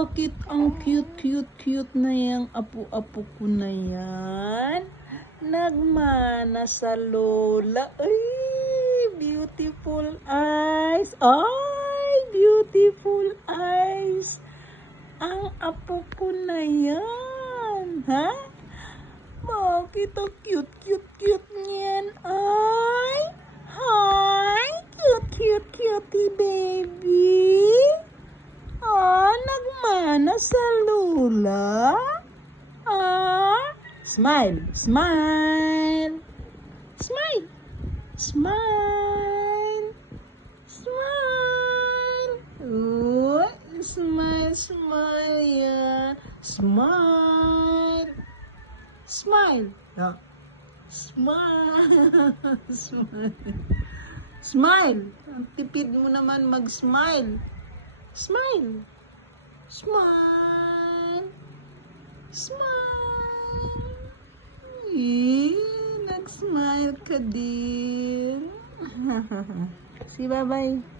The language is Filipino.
Bakit ang cute na yang apo-apo ko na yan? Nagmana sa lola. Ay, beautiful eyes. Ay, beautiful eyes. Ang apo ko na yan. Ha? Bakit ang cute niyan? Ay, hi, cute baby. Ah, nagmana sa lula. Ah, smile. Smile. Uy, smile yan. Smile. Yeah. Smile. Ang tipid mo naman mag-smile. Smile. Nag-smile ka din. Si bye-bye.